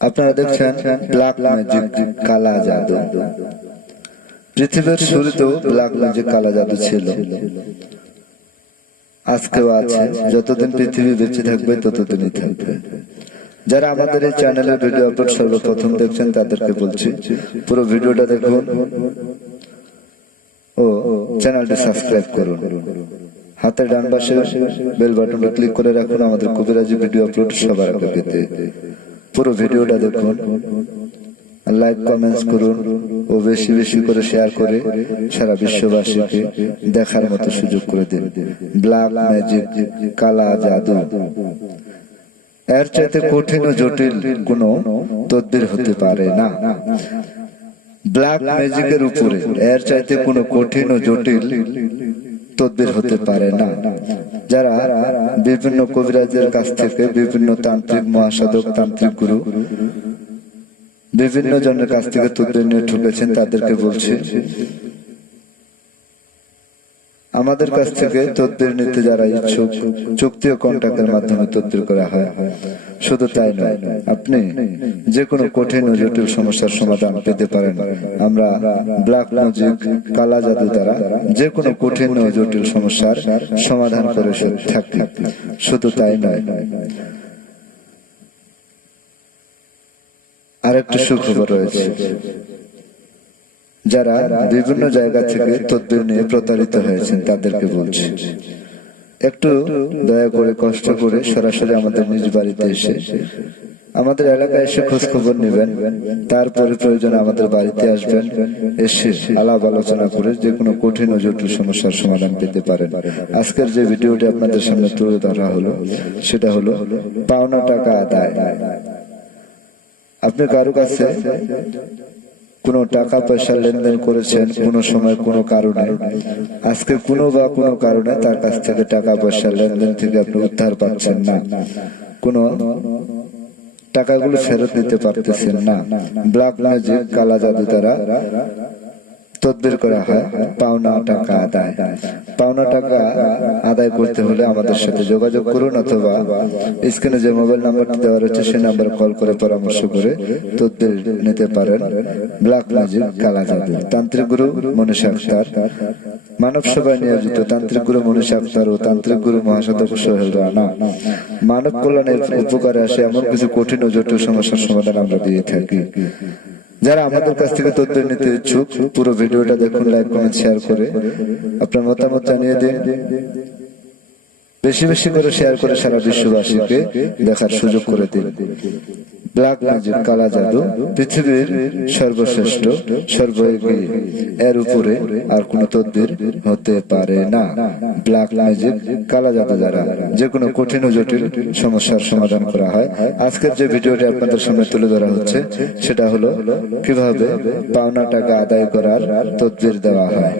আপনারা দেখছেন black magic, কালা জাদু। পৃথিবীর শুরুতেও ব্ল্যাক ম্যাজিক, কালা জাদু ছিল, আজকেও আছে। যতদিন পৃথিবী বেঁচে থাকবে ততদিনই থাকবে। যারা আমাদের এই চ্যানেলের ভিডিও আপলোড সর্বপ্রথম দেখছেন তাদেরকে বলছি, পুরো ভিডিওটা দেখুন ও চ্যানেলটি সাবস্ক্রাইব করুন। হাতের ডান পাশে বেল বাটনটা ক্লিক করে রাখুন আমাদের কবিরাজি ভিডিও আপলোড সবার আগে পেতে। পুরো ভিডিওটা দেখুন, লাইক কমেন্টস করুন ও বেশি বেশি করে শেয়ার করে সারা বিশ্ববাসীকে দেখার মতো সুযোগ করে দিন। ব্ল্যাক ম্যাজিক, কালা জাদু, এর চাইতে কঠিন ও জটিল কোনো তদবির হতে পারে না। ব্ল্যাক ম্যাজিকের উপরে এর চাইতে কোনো কঠিন ও জটিল তদবির হতে পারে না। যারা বিভিন্ন কবিরাজের কাছ থেকে, বিভিন্ন তান্ত্রিক মহাসাধক, তান্ত্রিক গুরু, বিভিন্ন জনের কাছ থেকে তদবির নিয়ে ঠকেছেন, তাদেরকে বলছি, আমাদের কাছ থেকে তদবির নিতে যারা ইচ্ছুক, চুক্তি ও কন্ট্রাক্টের মাধ্যমে তদবির করা হয়। শুধু তাই নয়, আপনি যে কোনো কঠিন ও জটিল সমস্যার সমাধান পেতে পারেন। আমরা ব্ল্যাক ম্যাজিক, কালা জাদু দ্বারা যে কোনো কঠিন ও জটিল সমস্যার সমাধান করে থাকি। শুধু তাই নয়, আরেকটি সুখবর রয়েছে। যারা বিভিন্ন জায়গা থেকে তদবির নিয়ে প্রতারিত হয়েছেন তাদেরকে বলছি, একটু দয়া করে কষ্ট করে সরাসরি আমাদের নিজ বাড়িতে এসে, আমাদের এলাকায় এসে খোঁজ খবর নেবেন। তারপরে প্রয়োজনে আমাদের বাড়িতে আসবেন, এসে আলাপ আলোচনা করে যে কোনো কঠিন ও জটিল সমস্যার সমাধান পেতে পারেন। আজকের যে ভিডিওটি আপনাদের সামনে তুলে ধরা হলো সেটা হলো পাওনা টাকা আদায়। আপনি কারো কাছে কোনো টাকা পয়সা লেনদেন করেছেন কোনো সময় কোনো কারণে, আজকে কোনো কারণে তার কাছ থেকে টাকা পয়সা লেনদেন থেকে আপনি উদ্ধার পাচ্ছেন না, কোনো টাকাগুলো ফেরত দিতে পারতেছেন না। ব্ল্যাক ম্যাজিক, কালা জাদু দ্বারা তদবির করা হয় পাওনা টাকা আদায়। পাওনা টাকা আদায় করতে হলে আমাদের সাথে যোগাযোগ করুন, অথবা স্ক্রিনে যে মোবাইল নাম্বারটি দেওয়া রয়েছে সেই নাম্বারে কল করে পরামর্শ করে তদবির নিতে পারেন। ব্ল্যাক ম্যাজিক, কালা জাদু, তান্ত্রিক গুরু মনীষা আক্তার, মানব সেবায় নিয়োজিত তান্ত্রিক গুরু মনীষা আক্তার ও তান্ত্রিক গুরু মহাসাধক সোহেল রানা। মানব কল্যাণের উপকারে আসে এমন কিছু কঠিন ও জটিল সমস্যার সমাধান আমরা দিয়ে থাকি। যারা আমাদের কাছ থেকে তদবির নিতে ইচ্ছুক, পুরো ভিডিওটা দেখুন, লাইক কমেন্ট শেয়ার করে আপনার মতামত জানিয়ে দিন। বেশি বেশি করে শেয়ার করে সারা বিশ্ববাসীকে দেখার সুযোগ করে দিন। ব্ল্যাক ম্যাজিক, কালা জাদু পৃথিবীর সর্বশ্রেষ্ঠ, সর্বএগিয়ে, এর উপরে আর কোন তদবির হতে পারে না। ব্ল্যাক ম্যাজিক, কালা জাদু দ্বারা যে কোনো কঠিন ও জটিল সমস্যার সমাধান করা হয়। আজকের যে ভিডিওটি আপনাদের সামনে তুলে ধরা হচ্ছে সেটা হলো কিভাবে পাওনা টাকা আদায় করার তদবির দেওয়া হয়।